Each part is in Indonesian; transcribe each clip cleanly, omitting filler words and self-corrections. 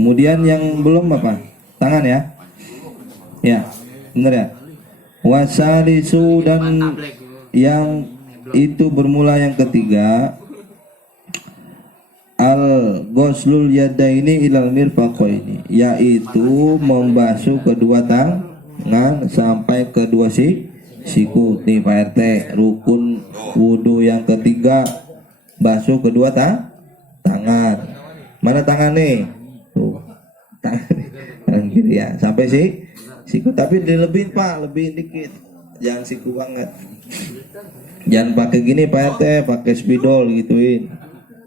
Kemudian yang belum apa? Tangan ya. Ya, benar ya. Wasalisu, dan yang itu bermula yang ketiga, al ghuslul yadaini ilal mirfaqaini, yaitu membasuh kedua tangan sampai kedua siku. Nih Pak RT, rukun wudu yang ketiga, basuh kedua tangan. Mana tangan nih? Tuh, tangan kiri ya, sampai siku, tapi dilebihin Pak, lebihin dikit, jangan siku banget. Jangan pakai gini Pak RT, pakai spidol gituin.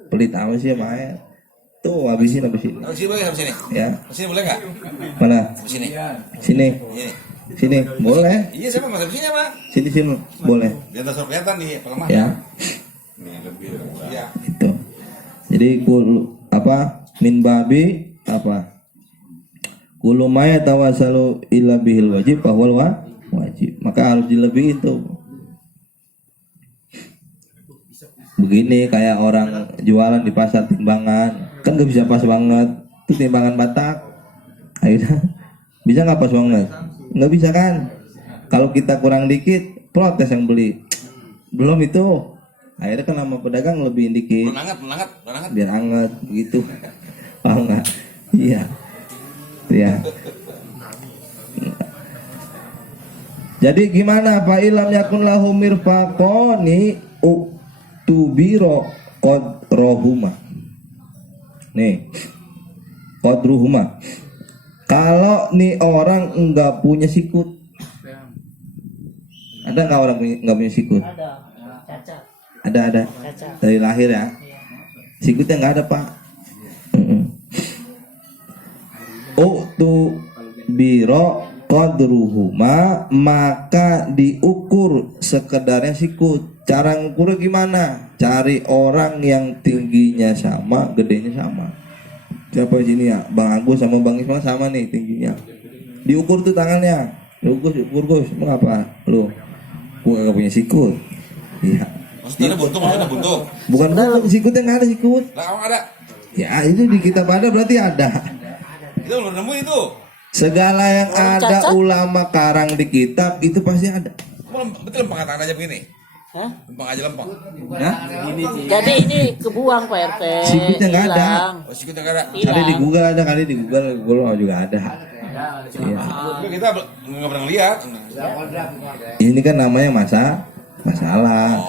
Pelit amat sih sama air. Tuh habisin. Sini boleh, habis ini. Ya. Sini boleh nggak? Mana? Sini. Sini. Sini boleh. Iya, siapa masuk sini apa? Sini boleh. Di atas kelihatan di pelemah. Ya. Nih lebih. Ya. Itu. Jadi min babi apa? Kullu ma yatawassalu illa bihil wajib bahwal wajib. Maka harus dilebihin tuh. Begini kayak orang jualan di pasar timbangan, kan gak bisa pas banget. Itu timbangan Batak. Akhirnya bisa nggak pas banget? Nggak bisa kan? Kalau kita kurang dikit, protes yang beli. Belum itu. Akhirnya kan sama pedagang lebih dikit. Belum Biar anget begitu. Paham nggak? Iya. Ya. Jadi gimana Pak ilam yakun lahu mirfaqoni tubiro qadrohuma. Nih, qadruhuma. Kalau nih orang enggak punya sikut, ada nggak orang enggak punya sikut? Ada. Dari lahir ya. Sikutnya nggak ada Pak. Tubiro qadruhuma, maka diukur sekedarnya sikut. Cara ngukurnya gimana? Cari orang yang tingginya sama, gedenya sama. Siapa di sini ya? Bang Agus sama Bang Ismail sama nih tingginya. Diukur tuh tangannya. Ukur Gus. Mengapa? Lu gua gak punya sikut. Iya. Maksudnya buntung. Bukan buntung, sikutnya nggak ada sikut. Lah, ada. Ya itu di kitab ada berarti ada. Itu belum nemu itu. Segala yang ada ulama karang di kitab itu pasti ada. Betul lempeng tangan aja begini. Hah? Lempeng aja lempeng. Hah? Jadi ini kebuang Pak RT. Sikutnya nggak ada. Oh, sikutnya nggak ada. Kali di Google ada, kali di Google juga ada. Iya. Kita nggak pernah lihat. Ini kan namanya masalah.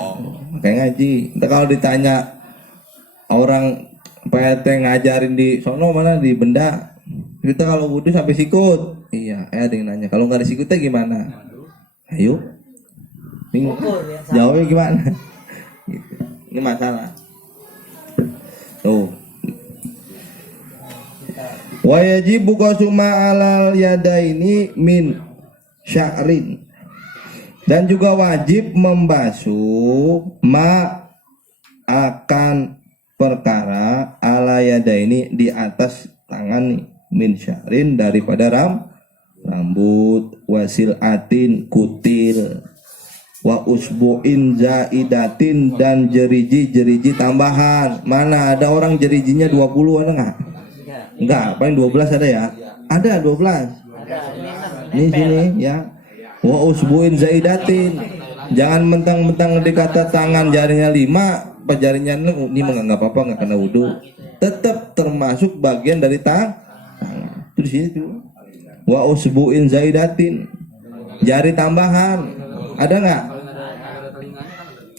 Makanya ngaji. Ntar kalau ditanya orang PT ngajarin di sono mana di benda, kita kalau wudhu sampai sikut. Iya, ada yang nanya. Kalau nggak ada sikutnya gimana? Ayo. Bingung. Jawabnya gimana? Gitu. Ini masalah. Tuh. Wa yajibu qasuma alal yadaini min sya'rin. Dan juga wajib membasuh akan perkara ala yadaini di atas tangan nih, min sya'rin daripada rambut, wasil atin kutil, wa usbu'in zaidatin dan jeriji tambahan. Mana ada orang jerijinya 20 ada nggak? Enggak, paling 12 ada ya? Ada 12. Ini sini ya. Wa usbu'in zaidatin. Jangan mentang-mentang dikata tangan jarinya 5, pas jarinya 6, ini nggak apa-apa, nggak kena wudu. Tetap termasuk bagian dari tangan. Terus ini tuh. Wa usbu'in zaidatin. Jari tambahan. Ada nggak?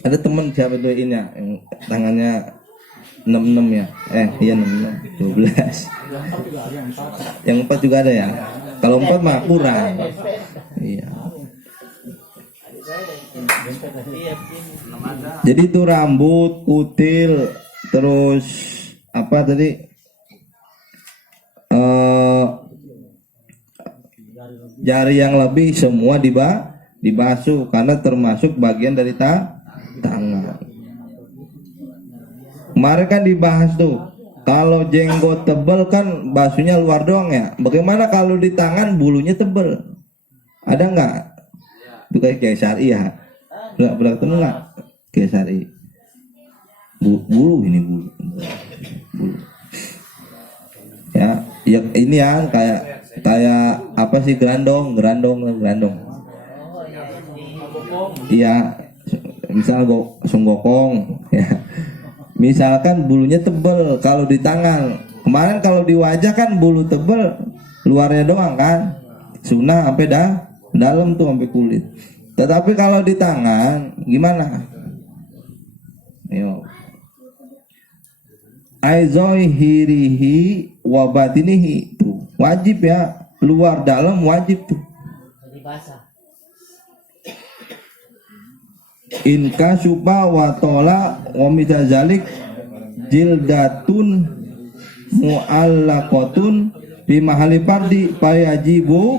Ada teman siapa tuh ini ya, yang tangannya 66 ya? Iya 66, 12. Yang 4 juga ada ya? Kalau 4 mah kurang. Iya. Jadi itu rambut, kutil, terus apa tadi? Jari yang lebih semua dibasuh karena termasuk bagian dari tangan. Kemarin kan dibahas tuh, kalau jenggot tebel kan basuhnya luar doang ya. Bagaimana kalau di tangan bulunya tebel? Ada nggak? Itu kayak syari ya. Pernah ketemu nggak? Kayak syari. Bulu ini bulu. Ya. Ya ini ya kayak apa sih gerandong. Iya, misal songgokong ya. Misalkan bulunya tebel kalau di tangan. Kemarin kalau di wajah kan bulu tebel luarnya doang kan. Sunnah sampai dalam tuh sampai kulit. Tetapi kalau di tangan gimana? Yo. Aizohirihi wabatinihi tuh wajib ya, luar dalam wajib tuh. Inka supa watola wamidazalik jildatun muallaqatun bi mahali fardi fayajibu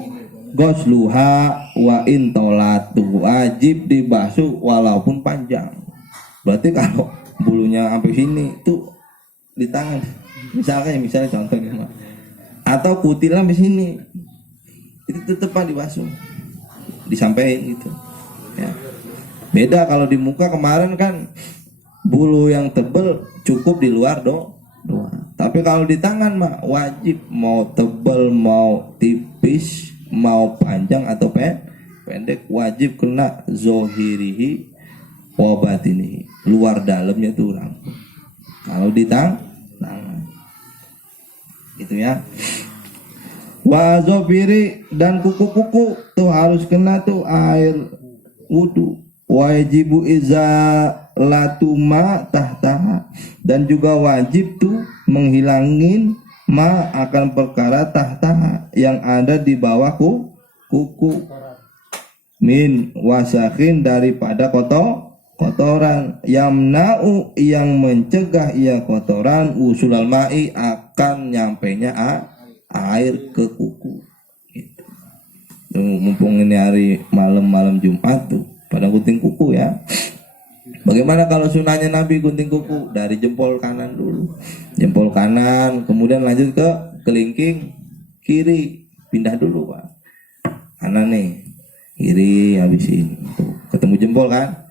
gosluha wa intolatu, wajib dibasuh walaupun panjang. Berarti kalau bulunya sampai sini tuh di tangan, misalnya contoh gimana, atau kutilnya di sini, itu tetap dibasuh, disampaikan gitu. Ya. Beda kalau di muka kemarin kan bulu yang tebel cukup di luar doang. Tapi kalau di tangan mah wajib, mau tebel mau tipis, mau panjang atau pendek wajib kena zohirihi wabatinihi, luar dalamnya tuh rambut. Kalau di tangan gitu ya. Wazofiri dan kuku-kuku tuh harus kena tuh air wudu. Wajibu iza latuma tahtaha, dan juga wajib tuh menghilangin ma akan perkara tahtaha yang ada di bawah kuku, min wasakhin daripada kotoran, yamna'u yang mencegah ia kotoran, usulal ma'i akan nyampenya air ke kuku gitu. Tuh, mumpung ini hari malam Jumat tuh pada gunting kuku ya. Bagaimana kalau sunahnya Nabi gunting kuku? Dari jempol kanan dulu, jempol kanan, kemudian lanjut ke kelingking kiri, pindah dulu Pak, kanan nih, kiri, habis ini tuh, ketemu jempol kan,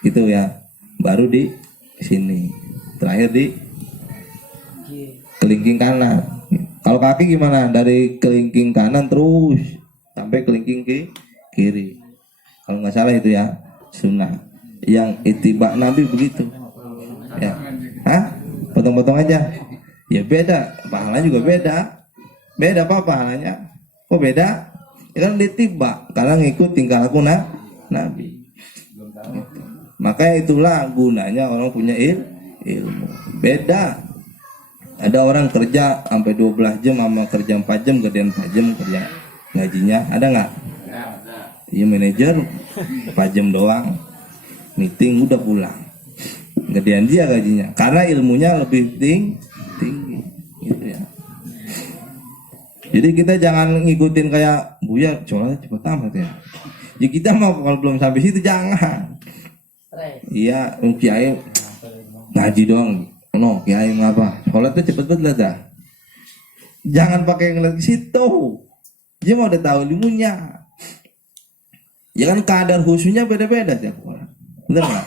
gitu ya, baru di sini, terakhir di kelingking kanan. Kalau kaki gimana? Dari kelingking kanan terus sampai kelingking kiri. Kalau nggak salah itu ya sunnah. Yang ittiba Nabi begitu. Ya, potong-potong aja. Ya beda, pahalanya juga beda. Beda apa pahalanya? Kok beda? Ya kan dittiba karena ngikut tingkah laku Nabi. Makanya itulah gunanya orang punya ilmu. Beda. Ada orang kerja sampai 12 jam sama kerja 4 jam, gedean 4 jam kerja gajinya. Ada nggak? Iya, manajer 4 jam doang. Meeting udah pulang. Gedean dia gajinya karena ilmunya lebih tinggi gitu ya. Jadi kita jangan ngikutin kayak Buya, soalnya cepet amat ya. Ya kita mau kalau belum sampai situ jangan. Iya, kiai ngaji doang. No, kiai ngapa? Sholat tuh cepet banget dah. Jangan pakai ngeliat ke situ. Dia mau udah tahu ilmunya. Ya kan kadar khusyuknya beda-beda tiap orang. Bener nggak?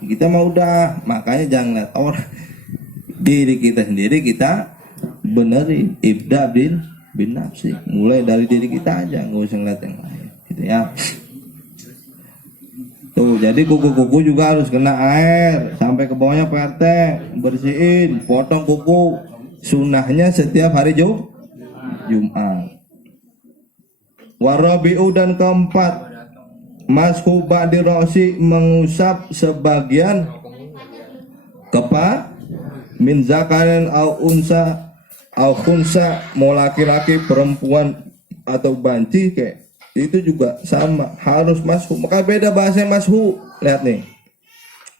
Kita mau udah, makanya jangan lihat orang. Diri kita sendiri kita benerin. Ibda bin nafsi. Mulai dari diri kita aja, nggak usah ngeliat yang lain. Gitu ya. Tuh, jadi kuku-kuku juga harus kena air sampai ke bawahnya PRT, bersihin, potong kuku. Sunnahnya setiap hari Jumat. Warabi'u dan keempat, mashu ba'di ra'si, mengusap sebagian min zakarin au unsa au khunsa, mau laki-laki perempuan atau banci kayak itu juga sama harus mashu. Maka beda bahasa mashu. Lihat nih,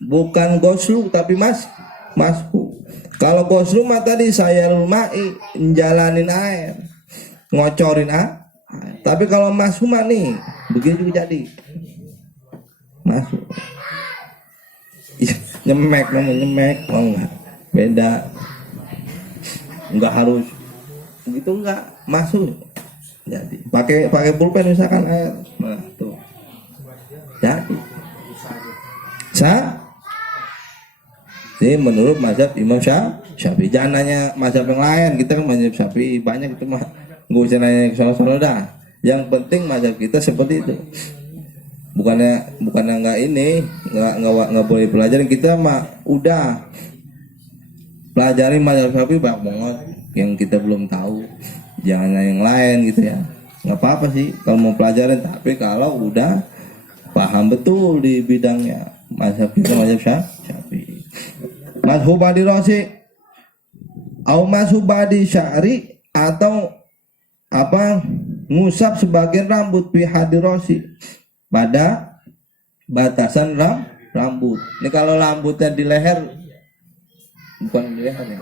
bukan goslu tapi mashu. Kalau goslu mah tadi sayarul ma'i, njalanin air, ngocorin air. Tapi kalau mashu mah nih begini juga jadi mashu. Nyemek namanya, nyemek, mau nggak? Beda. Nggak harus begitu, nggak masuk. Jadi pakai pulpen misalkan air, nah tuh jadi sah. Ini menurut mazhab Imam Syafi'i. Syafi'i. Jangan nanya mazhab yang lain, kita kan mazhab Syafi'i banyak itu mah. Nggak usah nanya ke sono-sono dah. Yang penting mazhab kita seperti itu. Bukannya nggak ini, nggak boleh pelajarin, kita mah udah pelajari mazhab Syafi'i banyak banget yang kita belum tahu. Jangan nanya yang lain gitu ya. Nggak apa-apa sih kalau mau pelajarin, tapi kalau udah paham betul di bidangnya mazhab kita mazhab Syafi'i. Mazhub Adi Rosi au mazhub Adi Syari, atau apa, ngusap sebagian rambut fi hadirosi, pada batasan rambut. Ini kalau rambutnya di leher, bukan di leher ya,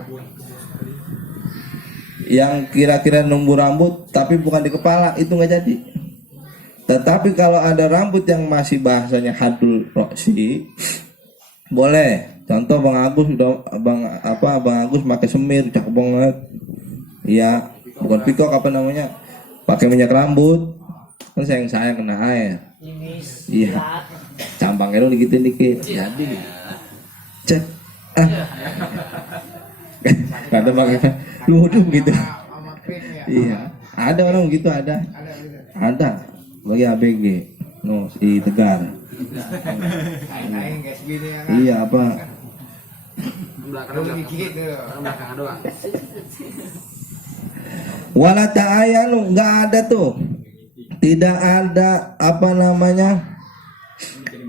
yang kira-kira numbu rambut tapi bukan di kepala, itu nggak jadi. Tetapi kalau ada rambut yang masih bahasanya hadul roksi, boleh. Contoh Bang Agus Bang Agus pakai semir cakep banget. Iya, bukan pikok apa namanya? Pakai minyak rambut. Kan sayang kena air. Iya. Campangnya lu dikit-dikit. Jadi. Cek. Kata pakai luduh gitu. Iya. Ada orang gitu ada. Ada. Bagi ABG. No, si Tegar. Iya apa? Wala ta'ayanu, nggak ada tuh, tidak ada apa namanya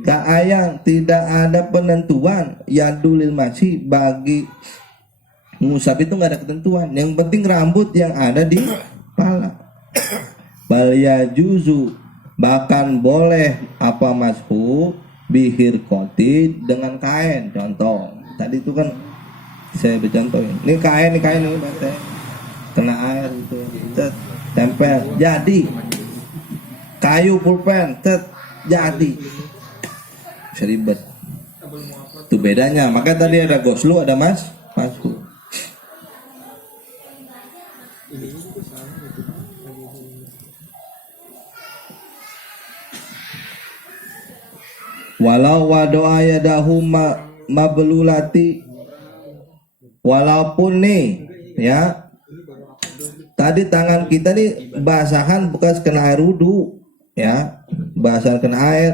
ta'ayan, tidak ada penentuan yadulil masih bagi ngusap itu nggak ada ketentuan. Yang penting rambut yang ada di kepala. Bal yajuzu, bahkan boleh apa mashu bihir koti, dengan kain. Contoh tadi itu kan saya bercontohin, ini kain ini batek, kena air gitu, tempel jadi. Kayu pulpen jadi, bisa ribet. Itu bedanya. Maka tadi ada goslu, ada mashu. Walau wadoa yadahu mablulati, walaupun nih ya, tadi tangan kita nih basahan bekas kena air wudu ya, basahan kena air.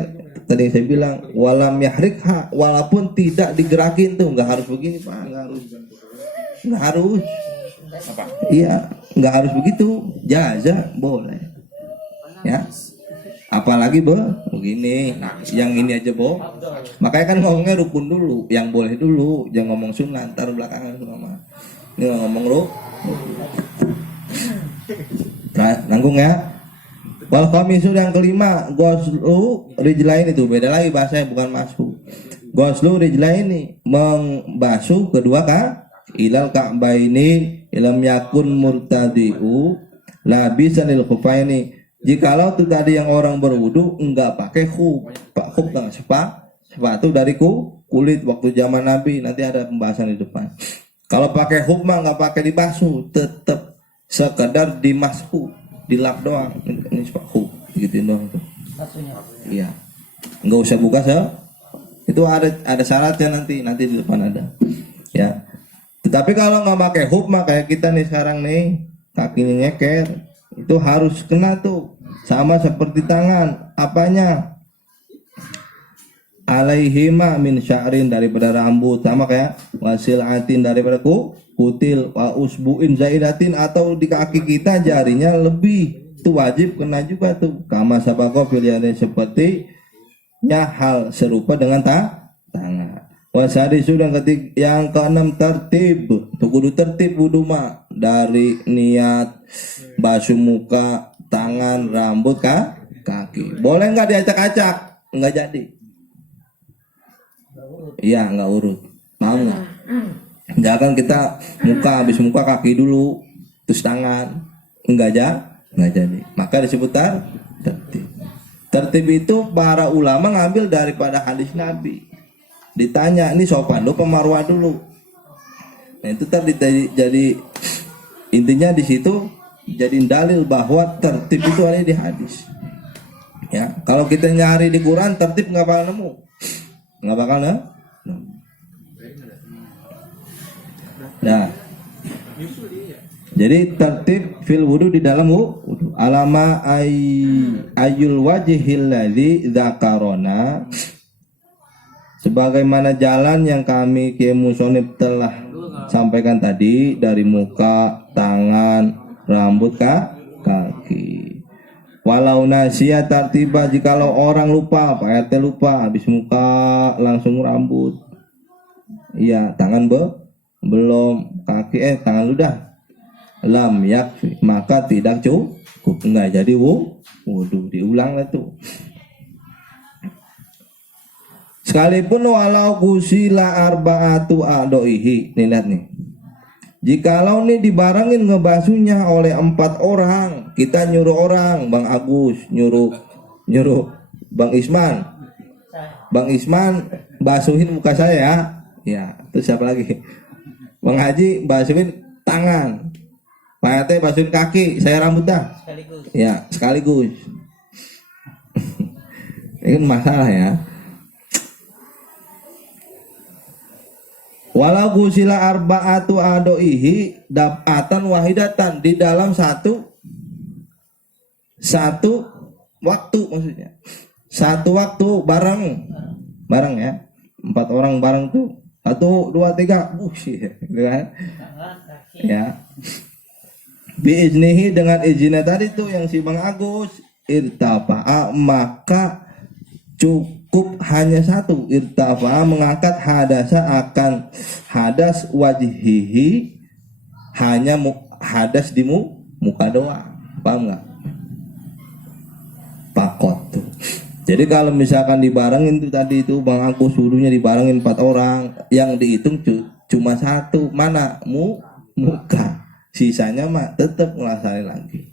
Tadi saya bilang walam yahrikha, walaupun tidak digerakin tuh, nggak harus begini Pak, nggak harus Apa? Iya, nggak harus begitu, jaza boleh ya. Apalagi begini, nah, yang ini aja makanya kan ngomongnya rukun dulu, yang boleh dulu, jangan ngomong sunnah ntar belakangan semua. Ini ngomong nanggung ya. Wal khamisu, yang kelima, goslu rijlain, itu beda lagi bahasanya, bukan masuk. Goslu rijlaini, membasuh kedua ilal ka'baini ilam yakun murtadi'u labisanil khufaini. Jikalau tuh tadi yang orang berwudu enggak pakai khuf, kan sepatu dari kulit waktu zaman Nabi, nanti ada pembahasan di depan. Kalau pakai khuf mah enggak pakai dibasuh, tetap sekedar dimasku, dilap doang. Ini khuf gitu doang tuh. Iya. Enggak usah buka itu ada syaratnya, nanti di depan ada. Ya. Tetapi kalau nggak pakai khuf mah kayak kita nih sekarang nih, kakinya nyeker, itu harus kena tuh, sama seperti tangan. Apanya? Alaihima min sya'rin, daripada rambut, sama kayak wasil atin, daripada kutil, wa usbu'in zaidatin, atau di kaki kita jarinya lebih, itu wajib kena juga tuh. Kama sabaqo filiane, sepertinya hal serupa dengan tangan. Wasari sudah yang keenam tertib, tuh kudu tertib wudu mah, dari niat basuh muka, tangan, rambut, kaki. Boleh nggak diacak-acak? Nggak jadi. Iya, nggak urut. Paham nggak? Nggak akan kita habis muka kaki dulu, terus tangan. Nggak jadi. Maka disebut tertib. Tertib itu para ulama ngambil daripada hadis Nabi. Ditanya, ini sopan dulu pemarwah dulu. Nah itu tadi jadi intinya di situ jadi dalil bahwa tertib itu ada di hadis. Ya, kalau kita nyari di Quran tertib nggak bakal nemu. Nah, jadi tertib fil wudu di dalam wudu. Alama ayul wajhil ladzi dzakarona, sebagaimana jalan yang kami Kiai Musonib telah sampaikan tadi, dari muka, tangan, rambut, kaki. Walau nasia tartiba, jikalau orang lupa, Pak RT lupa, habis muka langsung rambut. Iya, tangan belum, kaki tangan udah. Lam yakfi, maka tidak cukup, enggak jadi wudu, diulang lah tuh. Sekalipun walau kusila arba'atu adoihi, nih lihat nih. Jikalau nih dibarengin ngebasuhnya oleh 4 orang, kita nyuruh orang, Bang Agus nyuruh Bang Isman basuhin muka saya, ya. Terus siapa lagi? Bang Haji basuhin tangan, Pak RT basuhin kaki, saya rambut dah. Sekaligus. Ini kan masalah ya. Walau gusila arba'atu adoihi dab'atan wahidatan, di dalam satu waktu, maksudnya satu waktu bareng ya, 4 orang bareng tuh, 1 2 3 gitu kan ya. Biiznihi, dengan izinnya tadi tuh yang si Bang Agus, irtafa'a, maka cukup hanya satu, irtafa'a, mengangkat hadasa akan hadas wajhihi, hanya hadas di muka doang, paham nggak? Pakot tuh. Jadi kalau misalkan dibarengin tuh tadi itu Bang Agus suruhnya dibarengin 4 orang, yang dihitung cuma 1, mana muka, sisanya mah tetap ngelasain lagi.